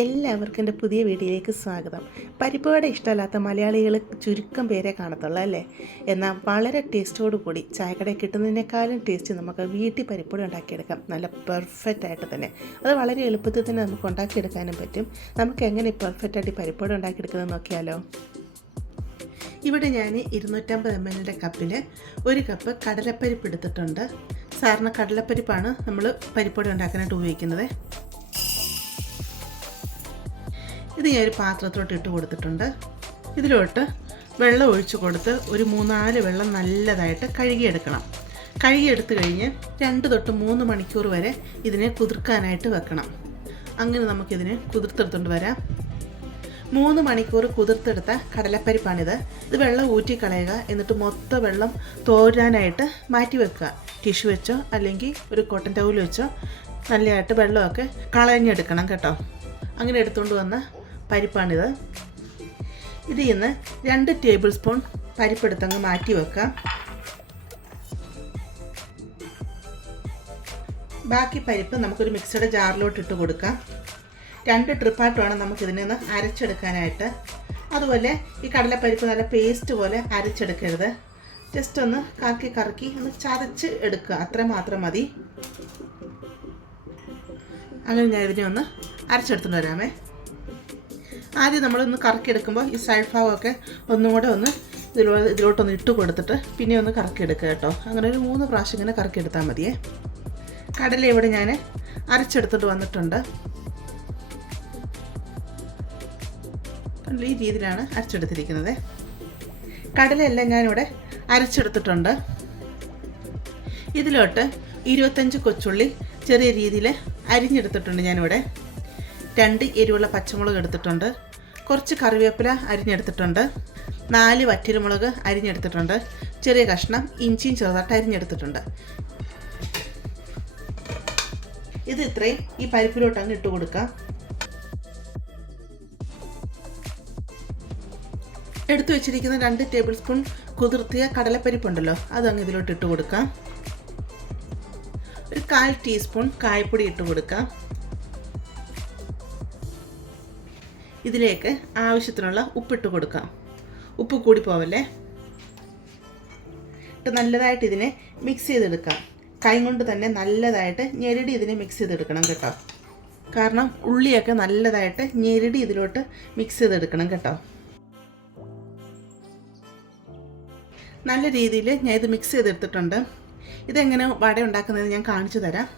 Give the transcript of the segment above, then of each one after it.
എല്ലാവർക്കും എൻ്റെ പുതിയ വീഡിയോയിലേക്ക് സ്വാഗതം. പരിപ്പുവട ഇഷ്ടമല്ലാത്ത മലയാളികൾ ചുരുക്കം പേരെ കാണത്തുള്ളൂ അല്ലേ? എന്നാൽ വളരെ ടേസ്റ്റോടു കൂടി ചായക്കടയിൽ കിട്ടുന്നതിനേക്കാളും ടേസ്റ്റ് നമുക്ക് വീട്ടിൽ പരിപ്പുവട ഉണ്ടാക്കിയെടുക്കാം, നല്ല പെർഫെക്റ്റ് ആയിട്ട് തന്നെ. അത് വളരെ എളുപ്പത്തിൽ തന്നെ നമുക്ക് ഉണ്ടാക്കിയെടുക്കാനും പറ്റും. നമുക്ക് എങ്ങനെ പെർഫെക്റ്റായിട്ട് പരിപ്പുവട ഉണ്ടാക്കിയെടുക്കുന്നത് നോക്കിയാലോ. ഇവിടെ ഞാൻ 250 ml കപ്പിൽ 1 കപ്പ് കടലപ്പരിപ്പ് എടുത്തിട്ടുണ്ട്. സാധാരണ കടലപ്പരിപ്പാണ് നമ്മൾ പരിപ്പുവട ഉണ്ടാക്കാനായിട്ട് ഉപയോഗിക്കുന്നത്. ഇത് ഞാനൊരു പാത്രത്തോട്ട് ഇട്ട് കൊടുത്തിട്ടുണ്ട്. ഇതിലോട്ട് വെള്ളം ഒഴിച്ച് കൊടുത്ത് ഒരു 3-4 വെള്ളം നല്ലതായിട്ട് കഴുകിയെടുക്കണം. കഴുകിയെടുത്ത് കഴിഞ്ഞ് 2 തൊട്ട് 3 മണിക്കൂർ വരെ ഇതിനെ കുതിർക്കാനായിട്ട് വെക്കണം. അങ്ങനെ നമുക്കിതിനെ കുതിർത്തെടുത്തുകൊണ്ട് വരാം. 3 മണിക്കൂർ കുതിർത്തെടുത്ത കടലപ്പരിപ്പാണിത്. ഇത് വെള്ളം ഊറ്റിക്കളയുക, എന്നിട്ട് മൊത്തം വെള്ളം തോരാനായിട്ട് മാറ്റി വെക്കുക. ടിഷ്യൂ വെച്ചോ അല്ലെങ്കിൽ ഒരു കോട്ടൺ ടവൽ വെച്ചോ നല്ലതായിട്ട് വെള്ളമൊക്കെ കളഞ്ഞെടുക്കണം കേട്ടോ. അങ്ങനെ എടുത്തുകൊണ്ട് വന്ന പരിപ്പാണിത്. ഇതിൽ നിന്ന് 2 ടേബിൾ സ്പൂൺ പരിപ്പെടുത്തങ്ങ് മാറ്റി വെക്കാം. ബാക്കി പരിപ്പ് നമുക്കൊരു മിക്സിയുടെ ജാറിലോട്ട് ഇട്ട് കൊടുക്കാം. 2 ട്രിപ്പായിട്ട് വേണം നമുക്കിതിനെ ഒന്ന് അരച്ചെടുക്കാനായിട്ട്. അതുപോലെ ഈ കടലപ്പരിപ്പ് നല്ല പേസ്റ്റ് പോലെ അരച്ചെടുക്കരുത്. ജസ്റ്റ് ഒന്ന് കറക്കി ഒന്ന് ചതച്ച് എടുക്കുക, അത്ര മാത്രം മതി. അങ്ങനെ ഞാൻ ഇതിനെ ഒന്ന് അരച്ചെടുത്തുകൊണ്ട് വരാമേ. ആദ്യം നമ്മളൊന്ന് കറക്കിയെടുക്കുമ്പോൾ ഈ സൈഡ് ഭാഗമൊക്കെ ഒന്നും കൂടെ ഒന്ന് ഇതിലോട്ടൊന്ന് ഇട്ട് കൊടുത്തിട്ട് പിന്നെ ഒന്ന് കറക്കിയെടുക്കുക കേട്ടോ. അങ്ങനെ ഒരു 3 പ്രാവശ്യം ഇങ്ങനെ കറക്കിയെടുത്താൽ മതിയേ. കടല ഇവിടെ ഞാൻ അരച്ചെടുത്തിട്ട് വന്നിട്ടുണ്ട്. ഈ രീതിയിലാണ് അരച്ചെടുത്തിരിക്കുന്നത്. കടലയെല്ലാം ഞാനിവിടെ അരച്ചെടുത്തിട്ടുണ്ട്. ഇതിലോട്ട് 25 കൊച്ചുള്ളി ചെറിയ രീതിയിൽ അരിഞ്ഞെടുത്തിട്ടുണ്ട് ഞാനിവിടെ. 2 എരിവുള്ള പച്ചമുളക് എടുത്തിട്ടുണ്ട്. കുറച്ച് കറിവേപ്പില അരിഞ്ഞെടുത്തിട്ടുണ്ട്. 4 വറ്റൽമുളക് അരിഞ്ഞെടുത്തിട്ടുണ്ട്. ചെറിയ കഷ്ണം ഇഞ്ചിയും ചെറുതായിട്ട് അരിഞ്ഞെടുത്തിട്ടുണ്ട്. ഇത് ഇത്രയും ഈ പരിപ്പിലോട്ട് അങ്ങ് ഇട്ട് കൊടുക്കാം. എടുത്തു വെച്ചിരിക്കുന്ന 2 ടേബിൾ സ്പൂൺ കുതിർത്തിയ കടലപ്പരിപ്പുണ്ടല്ലോ, അതങ്ങ് ഇതിലോട്ട് ഇട്ട് കൊടുക്കാം. ഒരു 1/4 ടീസ്പൂൺ കായപ്പൊടി ഇട്ട് കൊടുക്കാം. ഇതിലേക്ക് ആവശ്യത്തിനുള്ള ഉപ്പിട്ട് കൊടുക്കാം. ഉപ്പ് കൂടി പോവല്ലേ. ഇട്ട് നല്ലതായിട്ട് ഇതിനെ മിക്സ് ചെയ്തെടുക്കാം. കൈ കൊണ്ട് തന്നെ നല്ലതായിട്ട് ഞെരടി ഇതിനെ മിക്സ് ചെയ്തെടുക്കണം കേട്ടോ. കാരണം ഉള്ളിയൊക്കെ നല്ലതായിട്ട് ഞെരടി ഇതിലോട്ട് മിക്സ് ചെയ്തെടുക്കണം കേട്ടോ. നല്ല രീതിയിൽ ഞാൻ ഇത് മിക്സ് ചെയ്തെടുത്തിട്ടുണ്ട്. ഇതെങ്ങനെ വട ഉണ്ടാക്കുന്നതെന്ന് ഞാൻ കാണിച്ചു തരാം.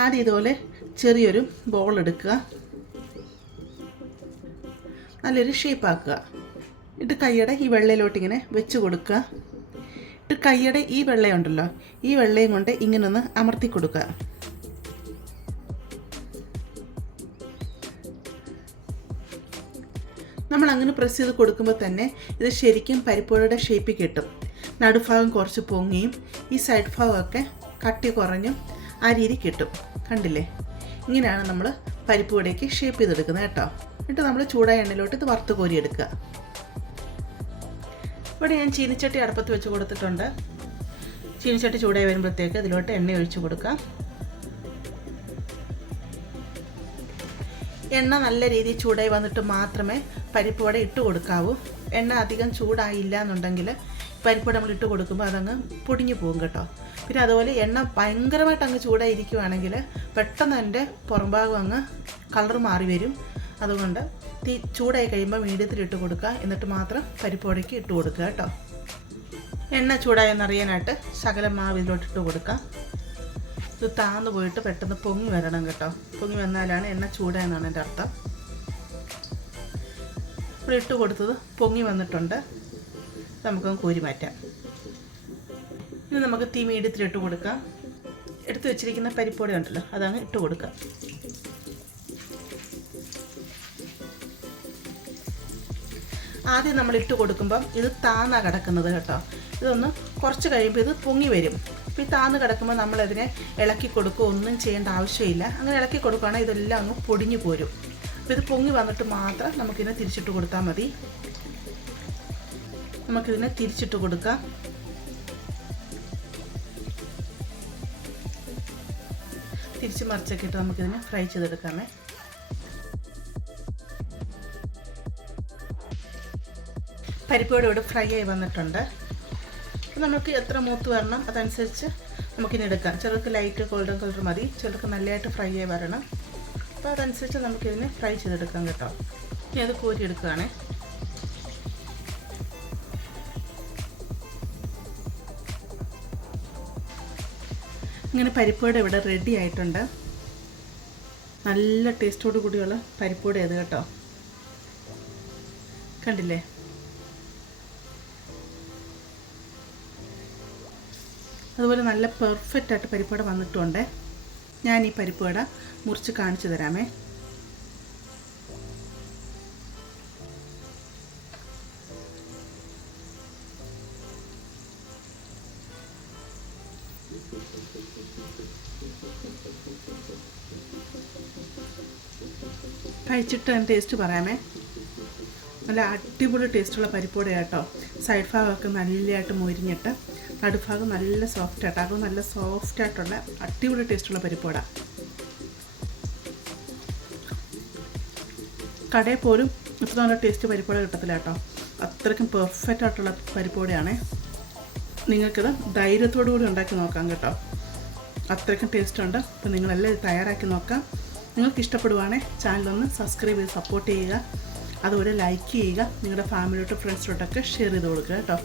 ആദ്യം ഇതുപോലെ ചെറിയൊരു ബോൾ എടുക്കുക, നല്ലൊരു ഷേപ്പ് ആക്കുക. ഇട്ട് കൈയുടെ ഈ വെള്ളയിലോട്ട് ഇങ്ങനെ വെച്ച് കൊടുക്കുക. ഇട്ട് കൈയുടെ ഈ വെള്ളയുണ്ടല്ലോ, ഈ വെള്ളയും കൊണ്ട് ഇങ്ങനെ ഒന്ന് അമർത്തി കൊടുക്കുക. നമ്മൾ അങ്ങനെ പ്രസ് ചെയ്ത് കൊടുക്കുമ്പോൾ തന്നെ ഇത് ശരിക്കും പരിപ്പുവടയുടെ ഷേപ്പിൽ കിട്ടും. നടുഭാഗം കുറച്ച് പൊങ്ങിയും ഈ സൈഡ് ഭാഗമൊക്കെ കട്ടി കുറഞ്ഞും ആ രീതി കിട്ടും. കണ്ടില്ലേ? ഇങ്ങനെയാണ് നമ്മൾ പരിപ്പുവടയ്ക്ക് ഷേപ്പ് ചെയ്തെടുക്കുന്നത് കേട്ടോ. എന്നിട്ട് നമ്മൾ ചൂടായ എണ്ണയിലോട്ട് ഇത് വറുത്ത് കോരിയെടുക്കുക. ഇവിടെ ഞാൻ ചീനിച്ചട്ടി അടുപ്പത്ത് വെച്ച് കൊടുത്തിട്ടുണ്ട്. ചീനിച്ചട്ടി ചൂടായി വരുമ്പോഴത്തേക്ക് ഇതിലോട്ട് എണ്ണ ഒഴിച്ച് കൊടുക്കാം. എണ്ണ നല്ല രീതിയിൽ ചൂടായി വന്നിട്ട് മാത്രമേ പരിപ്പുവട ഇട്ട് കൊടുക്കാവൂ. എണ്ണ അധികം ചൂടായില്ല എന്നുണ്ടെങ്കിൽ പരിപ്പുവട നമ്മൾ ഇട്ട് കൊടുക്കുമ്പോൾ അതങ്ങ് പൊടിഞ്ഞു പോകും കേട്ടോ. പിന്നെ അതുപോലെ എണ്ണ ഭയങ്കരമായിട്ട് അങ്ങ് ചൂടായിരിക്കുവാണെങ്കിൽ പെട്ടെന്ന് എൻ്റെ പുറംഭാഗം അങ്ങ് കളർ മാറി വരും. അതുകൊണ്ട് ചൂടായി കഴിയുമ്പോൾ മീഡിയത്തിൽ ഇട്ട് കൊടുക്കുക. എന്നിട്ട് മാത്രം പരിപ്പുവടയ്ക്ക് ഇട്ട് കൊടുക്കുക കേട്ടോ. എണ്ണ ചൂടായെന്നറിയാനായിട്ട് ശകലം മാവ് ഇതിലോട്ട് ഇട്ട് കൊടുക്കാം. ഇത് താന്ന് പോയിട്ട് പെട്ടെന്ന് പൊങ്ങി വരണം കേട്ടോ. പൊങ്ങി വന്നാലാണ് എണ്ണ ചൂടായെന്നാണ് എൻ്റെ അർത്ഥം. ഇവിടെ ഇട്ട് കൊടുത്തത് പൊങ്ങി വന്നിട്ടുണ്ട്. നമുക്കൊന്ന് കോരി മാറ്റാം. ഇനി നമുക്ക് തീ മീഡിയത്തിൽ ഇട്ട് കൊടുക്കാം. എടുത്തു വെച്ചിരിക്കുന്ന പരിപ്പുവട ഉണ്ടല്ലോ, അതങ്ങ് ഇട്ട് കൊടുക്കാം. ആദ്യം നമ്മൾ ഇട്ട് കൊടുക്കുമ്പം ഇത് താന്നാ കിടക്കുന്നത് കേട്ടോ. ഇതൊന്ന് കുറച്ച് കഴിയുമ്പോൾ ഇത് പൊങ്ങി വരും. അപ്പോൾ ഈ താന്ന് കിടക്കുമ്പോൾ നമ്മളതിനെ ഇളക്കി കൊടുക്കുക, ഒന്നും ചെയ്യേണ്ട ആവശ്യമില്ല. അങ്ങനെ ഇളക്കി കൊടുക്കുകയാണെങ്കിൽ ഇതെല്ലാം അങ്ങ് പൊടിഞ്ഞു പോരും. അപ്പോൾ ഇത് പൊങ്ങി വന്നിട്ട് മാത്രം നമുക്കിതിനെ തിരിച്ചിട്ട് കൊടുത്താൽ മതി. നമുക്കിതിനെ തിരിച്ചിട്ട് കൊടുക്കാം. തിരിച്ച് മറിച്ചൊക്കെ ഇട്ട് നമുക്കിതിനെ ഫ്രൈ ചെയ്തെടുക്കാമേ. പരിപ്പോടെ ഇവിടെ ഫ്രൈ ആയി വന്നിട്ടുണ്ട്. അപ്പോൾ നമുക്ക് എത്ര മൂത്ത് വരണം അതനുസരിച്ച് നമുക്കിനി എടുക്കാം. ചിലർക്ക് ലൈറ്റ് ഗോൾഡൻ കളർ മതി, ചിലർക്ക് നല്ലതായിട്ട് ഫ്രൈ ആയി വരണം. അപ്പോൾ അതനുസരിച്ച് നമുക്കിതിനെ ഫ്രൈ ചെയ്തെടുക്കാം കേട്ടോ. ഇനി അത് കോരിയെടുക്കുകയാണേ. ഇങ്ങനെ പരിപ്പോടെ ഇവിടെ റെഡി ആയിട്ടുണ്ട്. നല്ല ടേസ്റ്റോട് കൂടിയുള്ള പരിപ്പോടെ അത് കേട്ടോ. കണ്ടില്ലേ? അതുപോലെ നല്ല പെർഫെക്റ്റ് ആയിട്ട് പരിപ്പുവട വന്നിട്ടുണ്ട്. ഞാൻ ഈ പരിപ്പുവട മുറിച്ച് കാണിച്ചു തരാമേ. കഴിച്ചിട്ട് ഞാൻ ടേസ്റ്റ് പറയാമേ. നല്ല അടിപൊളി ടേസ്റ്റുള്ള പരിപ്പുവട കേട്ടോ. സൈഡ് ഭാഗമൊക്കെ നല്ലതായിട്ട് മൊരിഞ്ഞിട്ട് നടുഭാഗം നല്ല സോഫ്റ്റായിട്ട്, അത് നല്ല സോഫ്റ്റായിട്ടുള്ള അടിപൊളി ടേസ്റ്റുള്ള പരിപ്പുവട. കടയിൽ പോലും ഇത്ര നല്ല ടേസ്റ്റ് പരിപ്പുവട കിട്ടത്തില്ല കേട്ടോ. അത്രയ്ക്കും പെർഫെക്റ്റ് ആയിട്ടുള്ള പരിപ്പുവടയാണ്. നിങ്ങൾക്കിത് ധൈര്യത്തോടു കൂടി ഉണ്ടാക്കി നോക്കാം കേട്ടോ. അത്രയ്ക്കും ടേസ്റ്റ് ഉണ്ട്. അപ്പോൾ നിങ്ങളെല്ലാം തയ്യാറാക്കി നോക്കാം. നിങ്ങൾക്ക് ഇഷ്ടപ്പെടുവാണെങ്കിൽ ചാനലൊന്ന് സബ്സ്ക്രൈബ് ചെയ്ത് സപ്പോർട്ട് ചെയ്യുക. അതുപോലെ ലൈക്ക് ചെയ്യുക. നിങ്ങളുടെ ഫാമിലിയോട്ടും ഫ്രണ്ട്സിലോട്ടൊക്കെ ഷെയർ ചെയ്ത് കൊടുക്കുക കേട്ടോ.